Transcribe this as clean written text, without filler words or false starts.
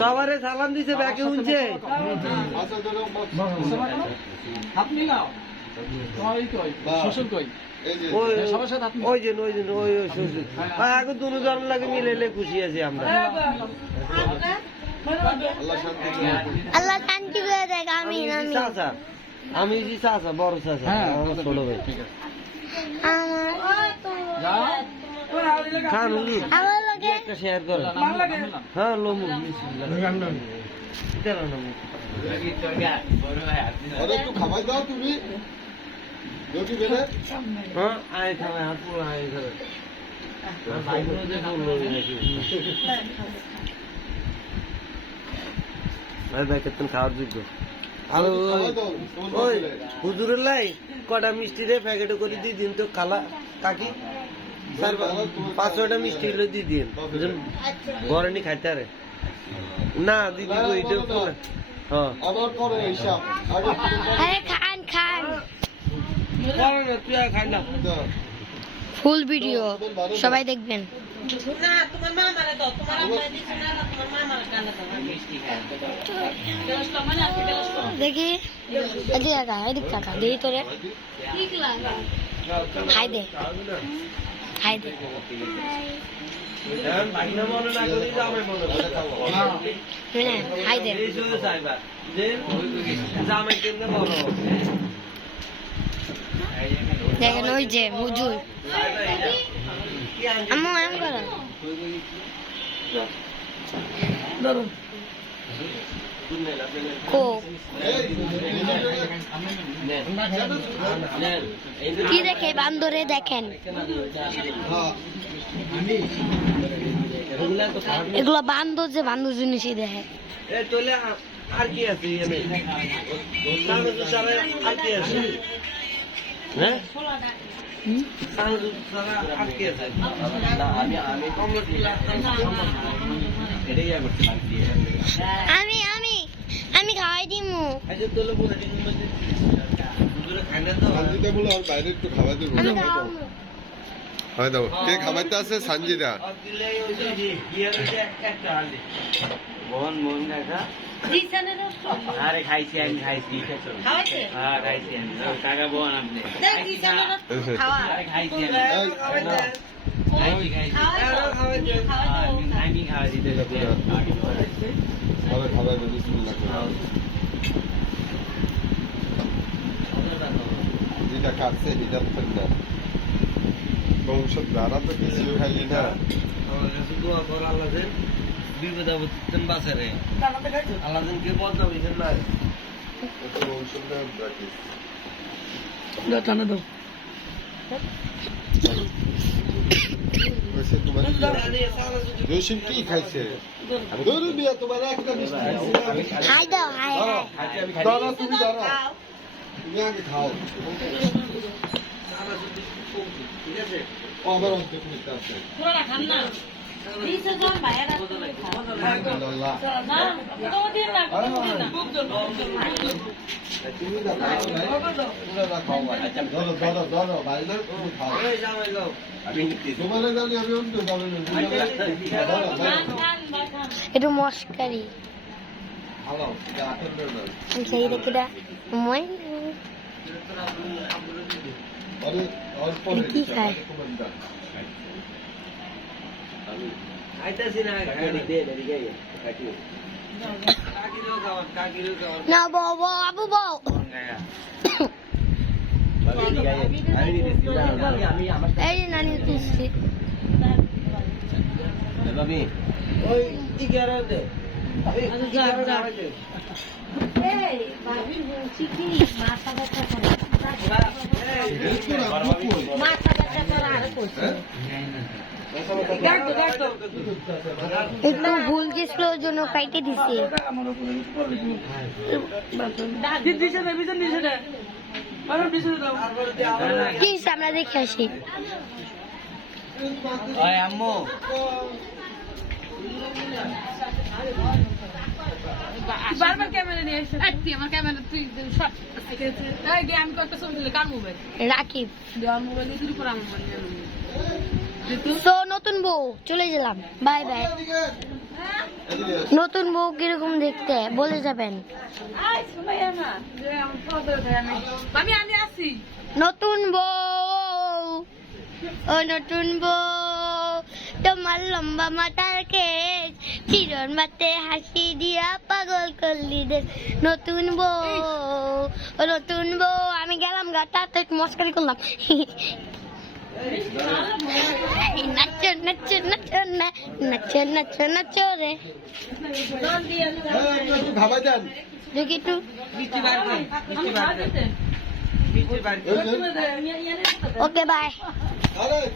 সবারে সালাম দিছে ব্যাকে উনছে আপনি নাও শ্বশুর কই ওই যে ওই শ্বশুর এখন দুজন লাগে মিলে খুশি আছি আমরা আল্লাহ শান্তি করে দেখ। আমি চাচা আমি জি চাচা বড় চাচা ছোট ভাই খান হুজুর একটা শেয়ার করে হ্যাঁ লোমু একটু খাবার দাও তুমি হ্যাঁ আয় খাবে হাত পুরো আয় খাবে খাওয়ার যোগ্য আর ওই হুজুরের লাই কটা মিষ্টি রে প্যাকেটে করে দিয়ে দিন তো কালা কাকি 5-6টা মিষ্টি হলে দিয়ে দিন ঘরে নি খাইতে আরে না দিদি ওইটা হ্যাঁ খান খান তুই আর খাই না ফুল ভিডিও সবাই দেখবেন। দেখি এদিক কাকা দেখি তোরে হাই দে হাই দে হাই দে দেখেন ওই যে হুজুর আম্মু এম করো কি দেখে বান্দরে দেখেন এগুলো বান্দর যে বান্দর জিনিসই দেখে আর কি আছে আর কি আছে হ্যাঁ আমি আমি আমি খাওয়াই দিমু বাইরে একটু খাবার দেবো হয় দাও কে খাবারটা আছে সানজিদা মোহন মোহন কাকা আরে খাইছি আমি খাইছি হ্যাঁ খাইছি আমি কাকা বোন আপনি খাইছি আমি খাওয়া দিতে খাবার বিসমিল্লাহ যেটা কাটছে এটা ফেলনা বংশ দ্বারা তো কিছু খাইলি না বিপদ আপদ বাঁচারে আল্লাহ কে বলতে হইছেন না টানা দাও জসিম কি খাইছে তোমার একটা হাই দাও হাই দাঁড়া তুমি দাঁড়া তুমি আগে খাও ঠিক আছে আবার অন্তত নিতে আসছে একটু মস্কারি সেই দেখে কি খায় না বাবা আবু বউ এই নানি তুলছি ওই দিকে আর দে একটু ভুল গেছিল জন্য কাইটে দিছি কি আমরা দেখে আসি আম্মু বারবার ক্যামেরা নিয়ে আসছে আমার ক্যামেরা তুই শট আমি কয়েকটা ছবি তুলে কার মোবাইল রাকিব দেওয়ার মোবাইল দিয়ে তুই পরে আমার মোবাইল তো নতুন বউ চলে গেলাম বাই বাই এদিকে নতুন বউ কিরকম দেখতে বলে যাবেন। আমি আমি আসি নতুন বউ, ও নতুন বউ, তোমার লম্বা মাথার কেশ, চিরন বাতে হাসি দিয়া পাগল করলি দেশ। নতুন বউ, ও নতুন বউ, আমি গেলাম গা, তাতে একটু মস্কারি করলাম। নাচো নাচো নাচো না, নাচো নাচো নাচো রে। একটু ভাবাই দেন দেখি একটু মিষ্টি বার কর, মিষ্টি বার কর, মিষ্টি বার কর। এই যে, ওকে বাই। আরে